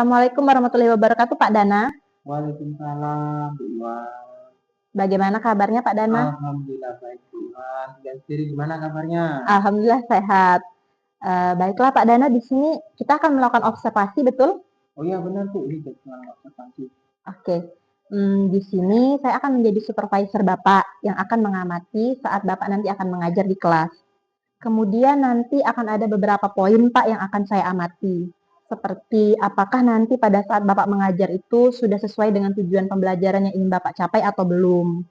Assalamualaikum warahmatullahi wabarakatuh, Pak Dana. Waalaikumsalam, Bu Iwan. Bagaimana kabarnya, Pak Dana? Alhamdulillah baik, Bu Iwan. Dan sendiri gimana kabarnya? Alhamdulillah sehat. Baiklah, Pak Dana, di sini kita akan melakukan observasi, betul? Oh iya benar, Bu. Ini jadwal observasi. Oke. Di sini saya akan menjadi supervisor Bapak yang akan mengamati saat Bapak nanti akan mengajar di kelas. Kemudian nanti akan ada beberapa poin, Pak, yang akan saya amati. Seperti apakah nanti pada saat Bapak mengajar itu sudah sesuai dengan tujuan pembelajaran yang ingin Bapak capai atau belum.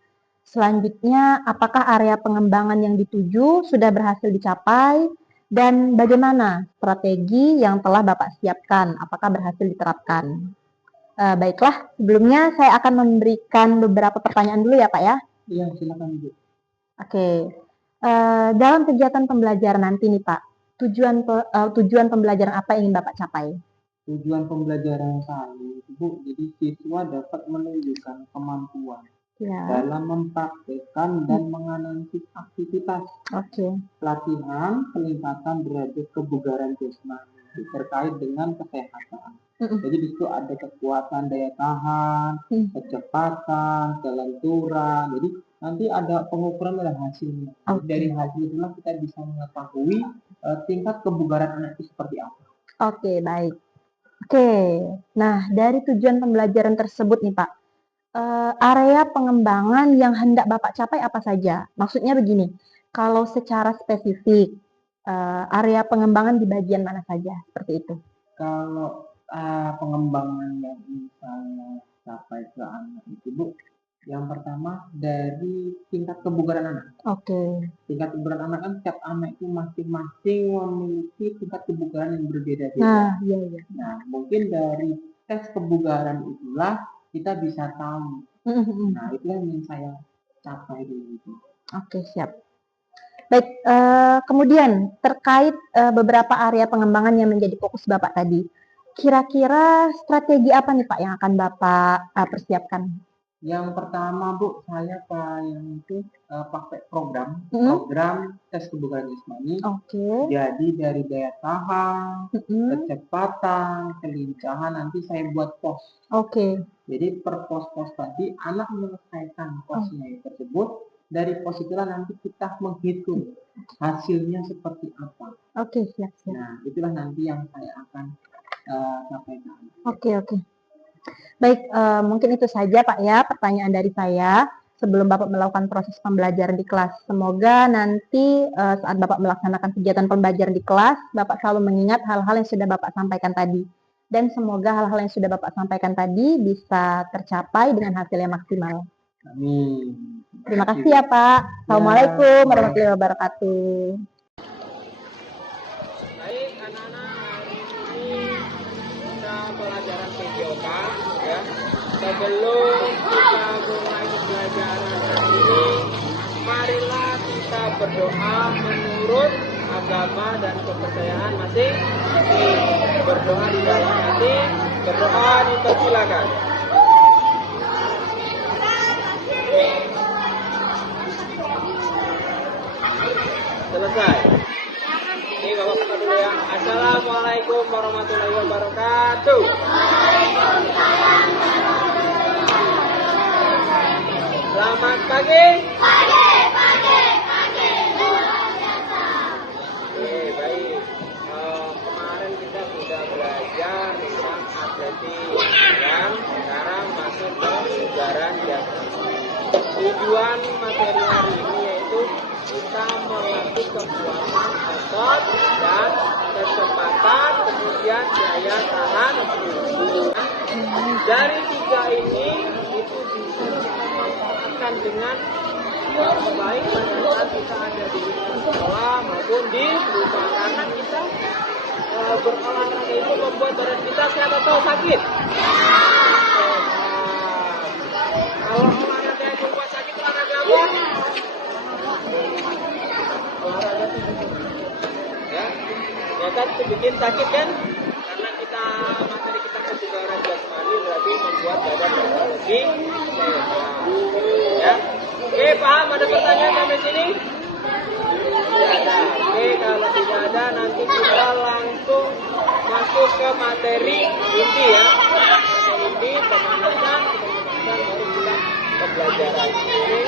Selanjutnya, apakah area pengembangan yang dituju sudah berhasil dicapai dan bagaimana strategi yang telah Bapak siapkan, apakah berhasil diterapkan. Baiklah, sebelumnya saya akan memberikan beberapa pertanyaan dulu ya Pak ya. Iya, silakan, Bu. Oke. Dalam kegiatan pembelajaran nanti nih Pak, tujuan pembelajaran apa yang ingin Bapak capai? Tujuan pembelajaran kami itu, Bu, jadi siswa dapat menunjukkan kemampuan dalam mempraktekkan dan menganalisis aktivitas pelatihan peningkatan derajat kebugaran jasmani terkait dengan kesehatan. Jadi di situ ada kekuatan daya tahan, kecepatan, kelenturan. Jadi nanti ada pengukuran dari hasilnya. Dari hasil itulah kita bisa mengetahui tingkat kebugaran anak itu seperti apa. Oke, baik. Oke, nah dari tujuan pembelajaran tersebut nih Pak, area pengembangan yang hendak Bapak capai apa saja? Maksudnya begini, kalau secara spesifik, area pengembangan di bagian mana saja? Seperti itu. Kalau pengembangan yang ingin saya capai ke anak itu, Bu, yang pertama dari tingkat kebugaran anak. Tingkat kebugaran anak kan setiap anak itu masing-masing memiliki tingkat kebugaran yang berbeda-beda. Nah, mungkin dari tes kebugaran itulah kita bisa tahu. Nah, itulah yang ingin saya capai dulu. Oke, siap. Baik, kemudian terkait beberapa area pengembangan yang menjadi fokus Bapak tadi, kira-kira strategi apa nih Pak yang akan Bapak persiapkan? Yang pertama, Bu, saya pakai program tes kebugaran jasmani. Jadi dari daya tahan, kecepatan, kelincahan nanti saya buat pos. Jadi per pos-pos tadi anak menyelesaikan posnya tersebut. Dari pos itulah nanti kita menghitung hasilnya seperti apa. Siap. Nah, itulah nanti yang saya akan sampaikan. Oke. Baik, mungkin itu saja Pak ya pertanyaan dari saya sebelum Bapak melakukan proses pembelajaran di kelas. Semoga nanti saat Bapak melaksanakan kegiatan pembelajaran di kelas, Bapak selalu mengingat hal-hal yang sudah Bapak sampaikan tadi. Dan semoga hal-hal yang sudah Bapak sampaikan tadi bisa tercapai dengan hasil yang maksimal. Amin. Terima kasih ya Pak. Assalamualaikum warahmatullahi wabarakatuh. Baik anak-anak, hari ini kita pelajaran PJOK ya. Sebelum kita mulai pembelajaran hari ini, marilah kita berdoa menurut agama dan kepercayaan masing-masing. Berdoa di dalam hati, berdoa dipersilakan. Selesai. Ini Bapak buka dulu ya. Assalamualaikum warahmatullahi wabarakatuh. Selamat pagi. Oke, baik. Kemarin kita sudah belajar tentang atletik, dan sekarang masuk ke kebugaran jasmani. Tujuan materi hari ini yaitu kita melatih kekuatan otot dan kecepatan, kemudian daya tahan tubuh. Dari tiga ini itu bisa kita manfaatkan dengan baik pada saat kita ada di sekolah maupun di rumah, karena kita berolahraga itu membuat badan kita sehat atau sakit. Kalau olahraga yang membuat sakit, olahraga apa? Olahraga ya kan, itu bikin sakit kan, karena materi kita kebugaran jasmani berarti membuat badan kita lebih sehat ya. Oke, paham? Ada pertanyaan sampai sini? Tidak ada. Oke, kalau tidak ada nanti kita langsung masuk ke materi inti ya. Materi inti pemanasan baru kita ke pelajaran. Oke,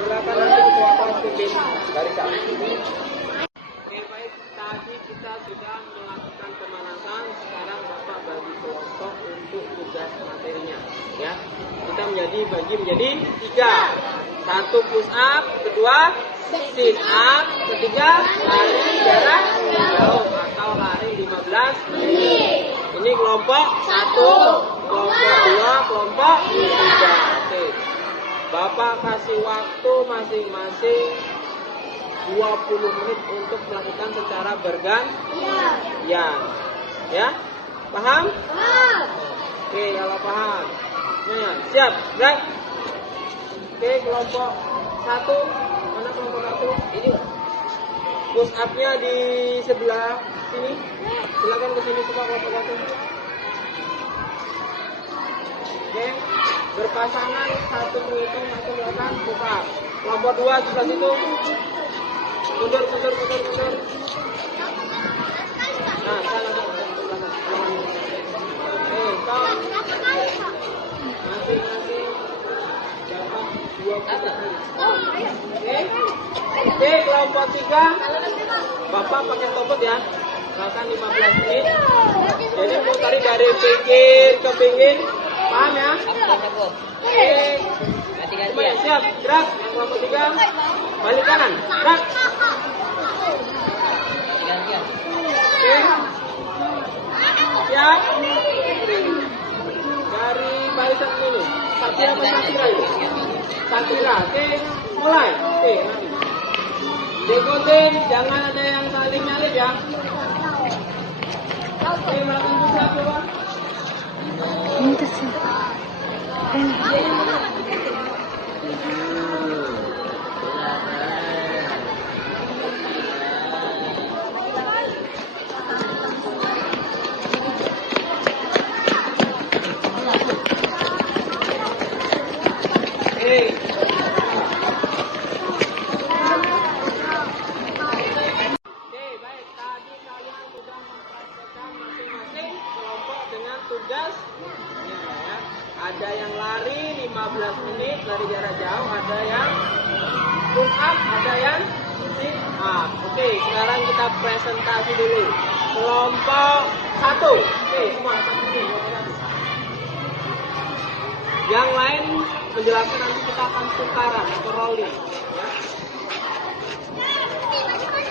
silakan nanti ketua kelas pimpin barisan. Oke, baik, tadi kita sudah melakukan pemanasan. Sekarang Bapak bagi kelompok untuk tugas materinya ya. Kita bagi menjadi 3. 1 push up, kedua sit up, ketiga lari jarak jauh atau lari 15 menit. Ini kelompok 1, kelompok 2, kelompok 3. Oke. Bapak kasih waktu masing-masing 20 menit untuk melakukan secara bergantian. Ya. Paham? Oke, kalau paham. Nah, siap, gerak. Oke, kelompok 1. Mana kelompok 1? Ini. Push up-nya di sebelah sini. Silakan ke sini semua kelompok 1. Oke. Berpasangan, 1 menghitung, 1 melakukan push up. Kelompok 2 sebelah situ. Mundur. Nah, sana. Stop. Masing-masing dapat 20. Oke, kelompok 3. Bapak pakai topet ya. Makan 15 menit. Jadi putar dari pinggir ke pinggir. Paham ya? Oke. Semuanya siap. Gerak. Yang kelompok 3. Balik kanan. Gerak. Oke. Siap. Dari barisan ini. Satira apa Satira itu? Satira. Oke. Mulai. Oke. Diikutin. Jangan ada yang saling nyalip ya. Oke. Melakukan push up coba. Tugas ya. Ada yang lari 15 menit lari jarak jauh, ada yang push up, ada yang sit up. Oke, sekarang kita presentasi dulu. Kelompok 1. Oke, semua satu. Yang lain menjelaskan nanti kita akan tukaran atau rolling ya.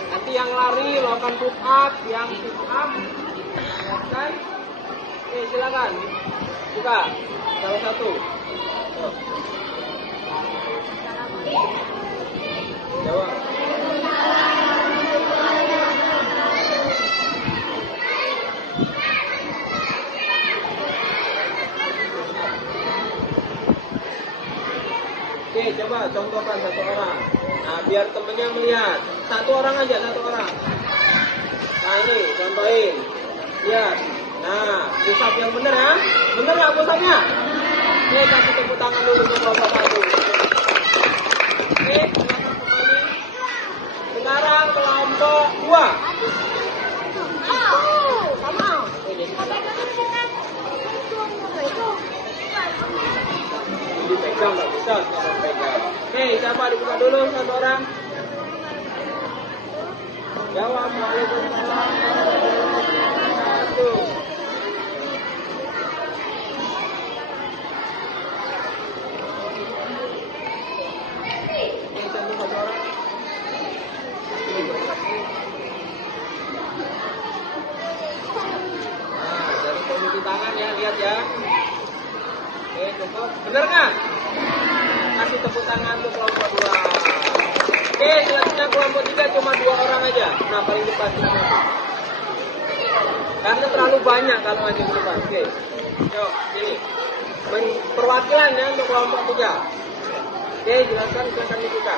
Nanti yang lari lakukan push up, yang sit up kan. Oke, silakan. Buka. Salah satu. Jawab. Oke, coba contohkan satu orang. Nah, biar temennya melihat. Satu orang aja, satu orang. Nah, ini contohin. Lihat. Nah, push up yang benar ya. Benar nggak push up-nya? Oke, kasih tepuk tangan dulu ke kelompok 1. Oke, silakan kembali. Sekarang kelompok 2. Dipegang nggak bisa, kalau pegang. Oke, siapa dibuka dulu satu orang? Jawab. Waalaikumsalam. Satu. Tangan ya, lihat ya. Oke, cukup. Bener nggak? Kasih tepuk tangan untuk kelompok 2. Oke, selanjutnya kelompok 3 cuma 2 orang aja. Nah, paling depan. Karena terlalu banyak kalau maju ke depan. Oke. Yuk, sini. Perwakilan ya untuk kelompok 3. Oke, jelaskan, silakan dibuka.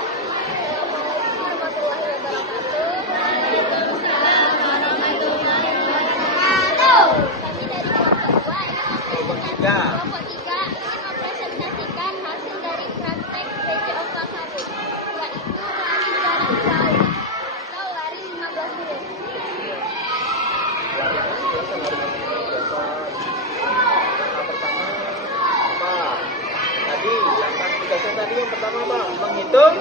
Kelompok 3 ingin mempresentasikan hasil dari praktek PJOK 1, yaitu lari jarak apa? Menghitung.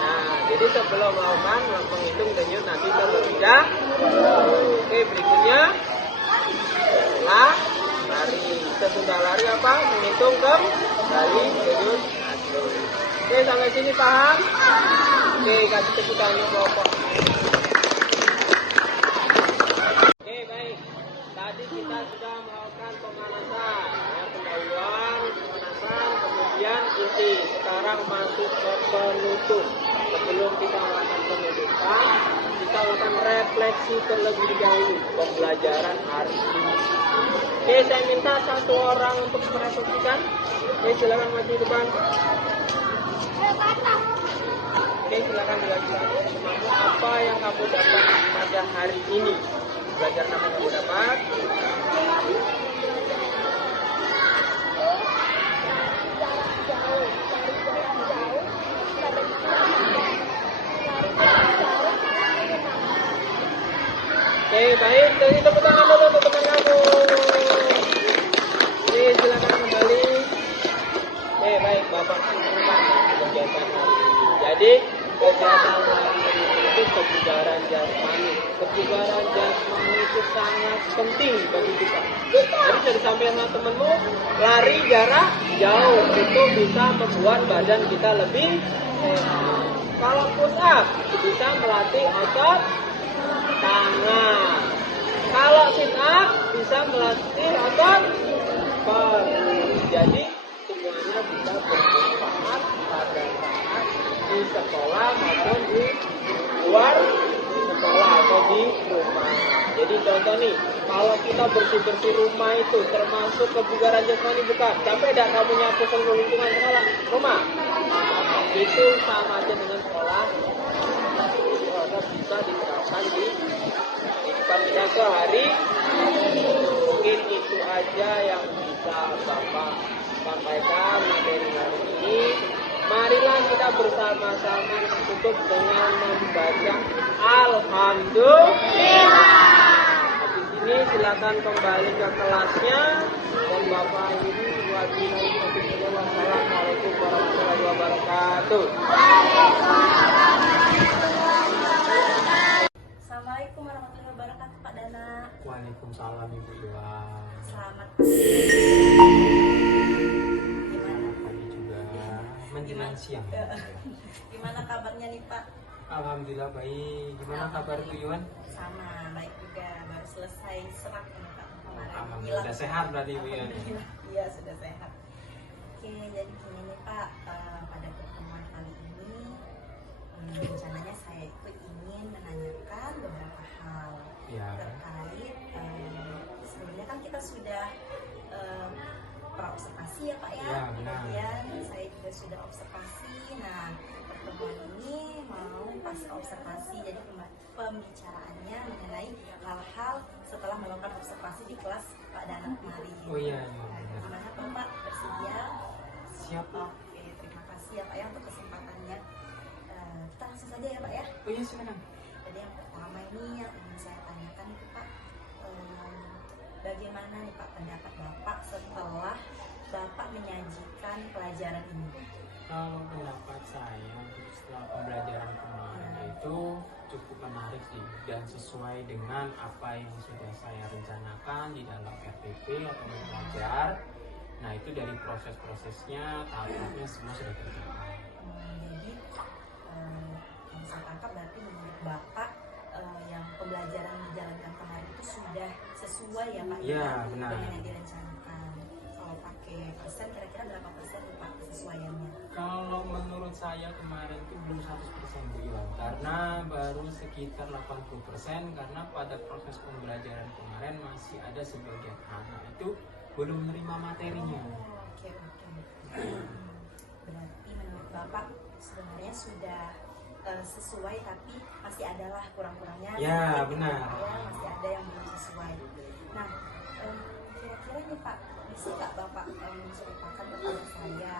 Nah, jadi sebelum melakukan menghitung denyut nanti terlebih dahulu. Oke, berikutnya lah lari. Sesudah lari apa? Menghitung kembali denyut nadi. Oke, sampai sini paham? Oke, kasih tepuk tangan kelompok. Oke, baik. Tadi kita sudah melakukan pemanasan, ya, pendahuluan, pemanasan, kemudian inti. Sekarang masuk ke penutup. Sebelum kita melakukan penutupan, kita lakukan refleksi terlebih dahulu pembelajaran hari ini. Oke, saya minta satu orang untuk merefleksikan. Oke, silakan maju depan. Oke, silakan dilanjutkan. Apa yang kamu dapat pada hari ini? Pelajaran apa yang kamu dapat? Oke, baik. Jadi tepuk tangan dulu untuk teman kamu. Oke, silakan kembali. Oke, baik. Bapak simpulkan kegiatan hari ini. Jadi, kegiatan hari ini itu kebugaran jasmani. Kebugaran jasmani itu sangat penting bagi kita. Jadi, sudah disampaikan sama temanmu, lari jarak jauh itu bisa membuat badan kita lebih sehat. Kalau push up, bisa melatih otot tangan. Kalau sit up bisa melatih otot perut. Jadi semuanya bisa bermanfaat pada saat di sekolah maupun di luar sekolah atau di rumah. Jadi contoh nih, kalau kita bersih-bersih rumah itu termasuk kebugaran jasmani bukan? Capek tidak kamu nyapu seluruh lingkungan sekolah rumah? Itu sama aja dengan sekolah. Bisa diterapkan di kehidupan kita sehari. Mungkin itu aja yang bisa Bapak sampaikan materi hari ini. Marilah kita bersama-sama tutup dengan membaca Alhamdulillah. Habis ini silakan kembali ke kelasnya dan Bapak ini wassalamualaikum warahmatullahi wabarakatuh. Assalamualaikum warahmatullahi wabarakatuh, Pak Dana. Waalaikumsalam Ibu Iwan. Selamat Pagi juga menjelang siang. Gimana kabarnya nih, Pak? Alhamdulillah baik. Gimana kabar Bu Iwan? Sama, baik juga. Baru selesai serak nih, Pak, kemarin. Alhamdulillah sudah sehat berarti Bu Iwan. Alhamdulillah. Iya, sudah sehat. Oke, jadi gini nih, Pak, pada pertemuan kali ini rencananya saya itu ingin menanyakan beberapa hal Ya. terkait sebenarnya kan kita sudah praobservasi ya Pak ya. Ya, benar. Kemudian saya juga sudah observasi. Nah, pertemuan ini mau pas observasi, jadi pembicaraannya mengenai hal-hal setelah melakukan observasi di kelas Pak Dana kemarin. Oh iya. Nah, gimana Bapak bersedia? Siap. Oke, terima kasih ya Pak ya untuk kesempatannya. Kita langsung saja ya Pak ya. Oh iya silakan. Jadi yang pertama ini yang ingin saya tanyakan itu Pak, bagaimana nih Pak pendapat Bapak setelah Bapak menyajikan pelajaran ini? Kalau pendapat saya untuk setelah pembelajaran kemarin itu cukup menarik sih dan sesuai dengan apa yang sudah saya rencanakan di dalam RTP atau belajar. Nah itu dari proses-prosesnya, tahap-tahapnya semua sudah tercapai. Jadi yang saya tangkap berarti menurut Bapak yang pembelajaran dijalankan kemarin itu sudah sesuai ya Pak Iya, ya, benar. dengan yang direncanakan. Kalau pakai persen kira-kira berapa persen nih Pak kesesuaiannya? Kalau menurut saya kemarin itu belum 100% Bu Iwan, karena baru sekitar 80% karena pada proses pembelajaran kemarin masih ada sebagian anak itu belum menerima materinya. Oke. Berarti menurut Bapak sebenarnya sudah sesuai tapi masih adalah kurang-kurangnya. Ya, sedikit, benar. ya, masih ada yang belum sesuai. Nah, kira-kira nih Pak, bisa nggak Bapak menceritakan kepada saya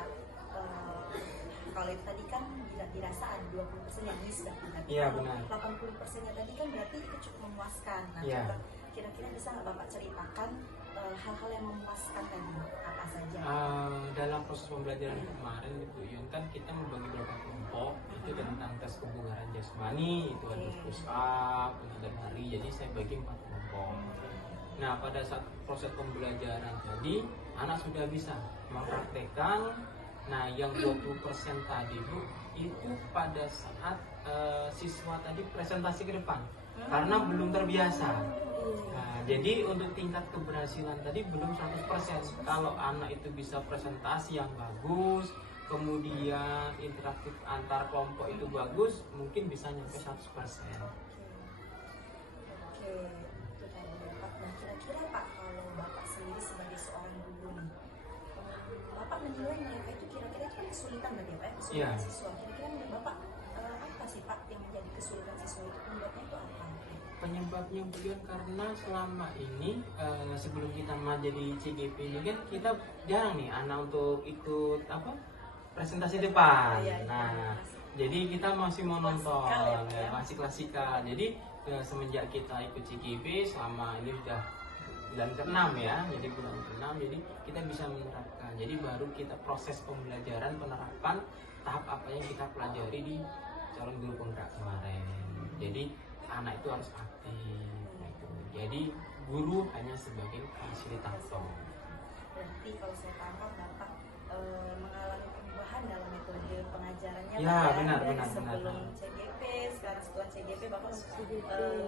kalau itu tadi kan dirasa ada 20% yang miss kan? Iya, benar. 80%-nya tadi kan berarti itu cukup memuaskan. Nah, Iya. kira-kira bisa nggak Bapak ceritakan hal-hal yang memuaskan tadi apa saja? Dalam proses pembelajaran kemarin itu Yun, kan kita membagi beberapa kelompok itu tentang tes kebugaran jasmani, itu ada push up, ada lari, jadi saya bagi 4 kelompok. Nah, pada saat proses pembelajaran tadi anak sudah bisa mempraktekkan. Nah, yang 20% tadi itu pada saat siswa tadi presentasi ke depan karena belum terbiasa. Nah, jadi untuk tingkat keberhasilan tadi belum 100%. Kalau anak itu bisa presentasi yang bagus, kemudian interaktif antar kelompok itu bagus, mungkin bisa nyampe 100%. Oke, itu tadi Bapak. Nah, kira-kira Pak, kalau Bapak sendiri sebagai seorang guru nih, Bapak menilai mereka itu kira-kira itu kan kesulitan tadi Pak, kesulitan Iya. siswa. Kira-kira menurut Bapak apa sih Pak yang menjadi kesulitan siswa itu, penyebabnya itu apa? Penyebabnya bukan karena selama ini sebelum kita jadi CGP ini kan kita jarang nih anak untuk ikut presentasi depan. Iya, Nah, jadi kita masih menonton, Klasikal ya, Pak, ya? masih klasikal. Jadi semenjak kita ikut CGP selama ini sudah bulan ke-6 ya, jadi bulan ke-6 jadi kita bisa menerapkan. Jadi baru kita proses pembelajaran penerapan tahap apa yang kita pelajari di calon guru penggerak kemarin. Jadi anak itu harus aktif gitu. Jadi guru hanya sebagai fasilitator. Berarti kalau saya tangkap Bapak mengalami perubahan dalam metode pengajarannya Ya, Pak, benar, dari benar, sebelum benar. CGP, sekarang setelah CGP Bapak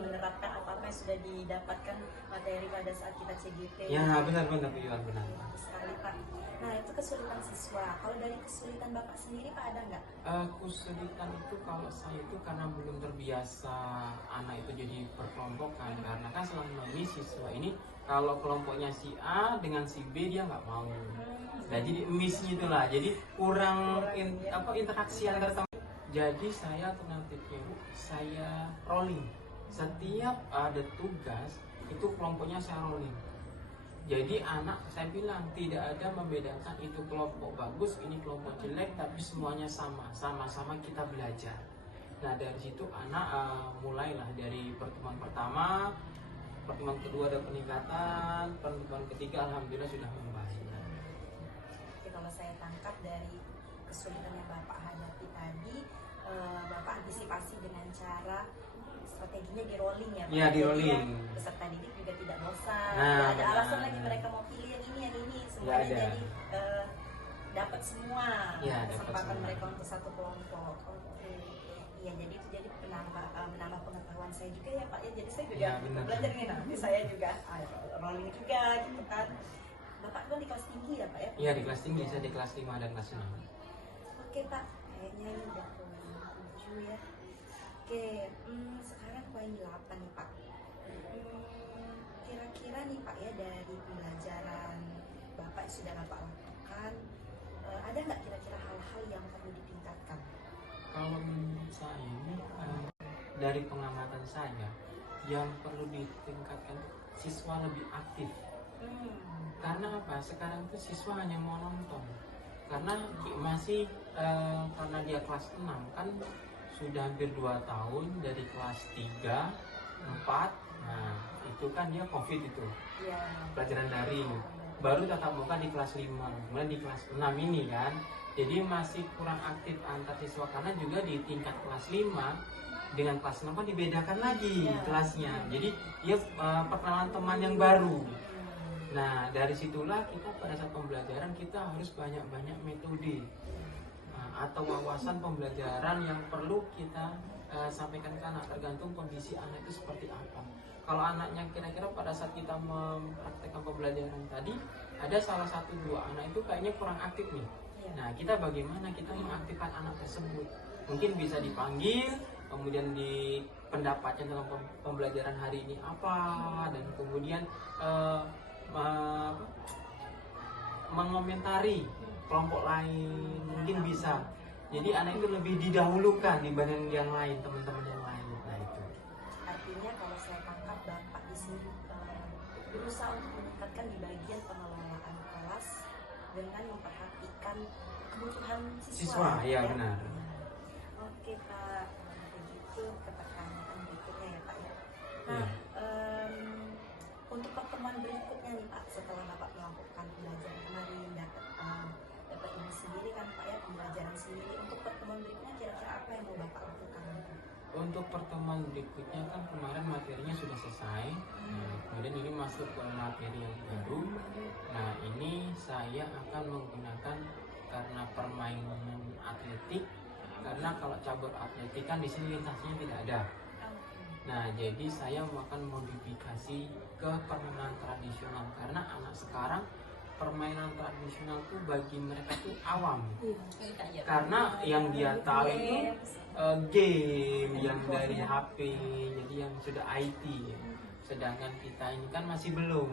menerapkan apa-apa yang sudah didapatkan materi pada saat kita CGP. Ya, benar Iwan, benar. Bagus sekali Pak. Nah, itu kesulitan siswa. Kalau dari kesulitan Bapak sendiri Pak, ada nggak? Kesulitan itu kalau saya itu karena belum terbiasa anak itu jadi perkelompokan, karena kan selama ini siswa ini kalau kelompoknya si A dengan si B dia nggak mau. Nah, jadi miss itulah, jadi kurang interaksi antar teman. Jadi saya alternatifnya Bu, saya rolling. Setiap ada tugas itu kelompoknya saya rolling. Jadi anak saya bilang tidak ada membedakan itu kelompok bagus, ini kelompok jelek, tapi semuanya sama-sama kita belajar. Nah, dari situ anak mulailah dari pertemuan pertama, pertemuan kedua ada peningkatan, pertemuan ketiga alhamdulillah sudah membaik. Oke, kalau saya tangkap dari kesulitan yang Bapak hadapi tadi, Bapak antisipasi dengan cara strateginya di rolling ya Pak. Iya, di Jadi rolling. peserta didik juga tidak bosan. Nah, Tidak ada alasan benar. lagi mereka mau pilih yang ini, semuanya Nggak ada. jadi dapat semua Iya, dapat kesempatan semua. mereka untuk satu kelompok. Oke, iya jadi itu jadi menambah pengetahuan saya juga ya Pak ya. Jadi saya juga Iya, benar. belajar nih nanti saya juga rolling juga gitu kan. Bapak kan di kelas tinggi ya Pak ya? Iya, di kelas tinggi, saya di kelas 5 dan kelas 6. Oke Pak, kayaknya ini udah poin 7 ya. Oke, sekarang poin 8 nih Pak. Kira-kira nih Pak ya, dari pembelajaran Bapak yang sudah Bapak lakukan, ada nggak kira-kira hal-hal yang perlu ditingkatkan? Kalau menurut saya ini dari pengamatan saya yang perlu ditingkatkan siswa lebih aktif. Karena apa? Sekarang itu siswa hanya mau nonton. Karena masih karena dia kelas 6 kan sudah hampir 2 tahun dari kelas 3, 4. Nah, itu kan dia Covid itu. Iya. Pelajaran daring. Baru tatap muka di kelas 5, kemudian di kelas 6 ini kan. Jadi masih kurang aktif antar siswa karena juga di tingkat kelas 5 dengan kelas 6 kan dibedakan lagi Ya. kelasnya. Jadi dia perkenalan teman yang baru. Nah, dari situlah kita pada saat pembelajaran kita harus banyak-banyak metode atau wawasan pembelajaran yang perlu kita sampaikan ke anak, tergantung kondisi anak itu seperti apa. Kalau anaknya kira-kira pada saat kita mempraktekkan pembelajaran tadi ada salah satu dua anak itu kayaknya kurang aktif nih. Nah, kita bagaimana kita mengaktifkan anak tersebut? Mungkin bisa dipanggil, kemudian di pendapatnya dalam pembelajaran hari ini apa, dan kemudian mengomentari kelompok lain mungkin bisa. Jadi anak itu lebih didahulukan dibanding yang lain, teman-teman yang lain. Nah, itu. Artinya kalau saya tangkap Bapak di sini berusaha untuk meningkatkan di bagian pengelolaan kelas dengan memperhatikan kebutuhan Siswa, ya benar. Oke Pak, begitu ke pertanyaan berikutnya ya Pak ya. Nah, Iya. untuk pertemuan berikutnya nih Pak, setelah Bapak melakukan pembelajaran kemarin, dapat ini sendiri kan Pak ya, pembelajaran sendiri. Untuk pertemuan berikutnya kira-kira apa yang mau Bapak lakukan? Untuk pertemuan berikutnya kan kemarin materinya sudah selesai. Nah, kemudian ini masuk ke materi yang baru. Nah, ini saya akan menggunakan karena permainan atletik. Karena kalau cabur atletik kan di sini lintasnya tidak ada. Nah, jadi saya akan modifikasi ke permainan tradisional karena anak sekarang permainan tradisional tuh bagi mereka tuh awam. Karena yang dia tahu itu game yang dari HP, jadi yang sudah IT. Sedangkan kita ini kan masih belum.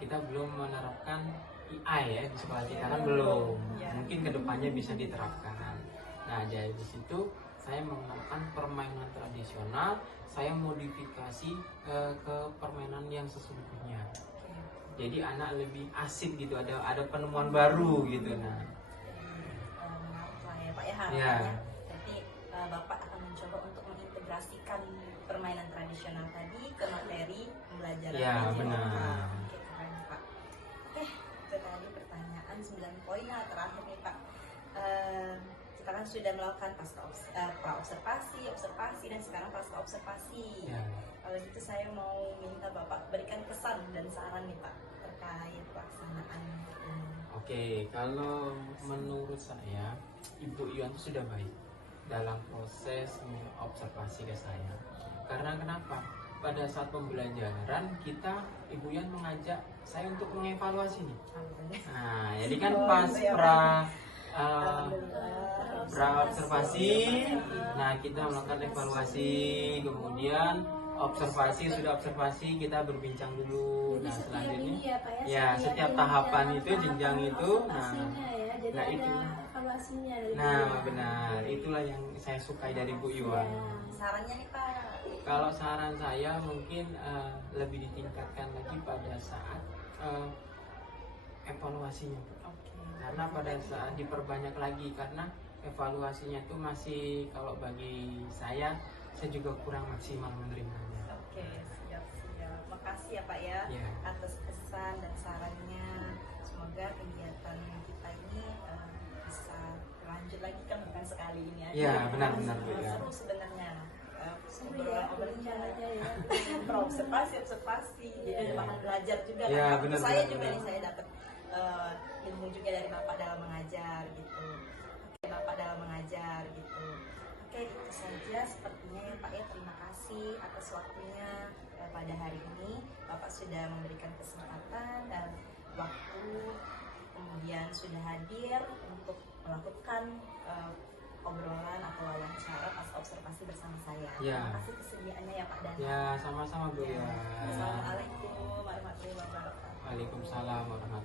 Kita belum menerapkan AI ya di sekolah kita kan belum. Mungkin kedepannya bisa diterapkan. Nah, jadi di situ saya menggunakan permainan tradisional, saya modifikasi ke permainan yang sesungguhnya. Jadi anak lebih asik gitu, ada penemuan baru gitu. Nah, Menarik lah ya Pak ya, harapannya. Jadi Bapak akan mencoba untuk mengintegrasikan permainan tradisional tadi ke materi pembelajaran. Ya, PJJ. benar. Oke, keren Pak. Oke, itu tadi pertanyaan 9 poin. Nah, terakhir nih Pak. Kita kan sudah melakukan observasi, dan sekarang pasca observasi. Ya. Kalau gitu saya mau minta Bapak berikan kesan dan saran nih Pak terkait pelaksanaan ini. Oke, kalau menurut saya Ibu Iwan itu sudah baik dalam proses observasi ke saya. Karena kenapa? Pada saat pembelajaran kita Ibu Iwan mengajak saya untuk mengevaluasi nih. Nah, jadi kan pas observasi, nah kita melakukan evaluasi, kemudian sudah observasi kita berbincang dulu. Nah, selanjutnya ya setiap tahapan itu jenjang itu, nah itu, nah benar, itulah yang saya sukai dari Bu Iwan. Sarannya nih Pak? Kalau saran saya mungkin lebih ditingkatkan lagi pada saat evaluasinya. Karena pada saat diperbanyak lagi, karena evaluasinya itu masih, kalau bagi saya juga kurang maksimal menerimanya. Oke, siap. Makasih ya Pak ya, atas pesan dan sarannya. Semoga kegiatan kita ini bisa lanjut lagi, kan bukan sekali ini aja. Ya, benar Bu ya. Seru sebenarnya. Obrolan aja ya. Observasi. Jadi ada bahan belajar juga. Ya, kan. benar, Saya benar, juga benar. nih, saya dapat ilmu juga dari Bapak dalam mengajar gitu. Oke, itu saja sepertinya ya Pak ya. Terima kasih atas waktunya pada hari ini. Bapak sudah memberikan kesempatan dan waktu, kemudian sudah hadir untuk melakukan obrolan atau wawancara pas observasi bersama saya. Ya. Terima kasih kesediaannya ya Pak dan. Ya, sama-sama Bu ya. Assalamualaikum warahmatullahi wabarakatuh. Waalaikumsalam warahmatullahi wabarakatuh.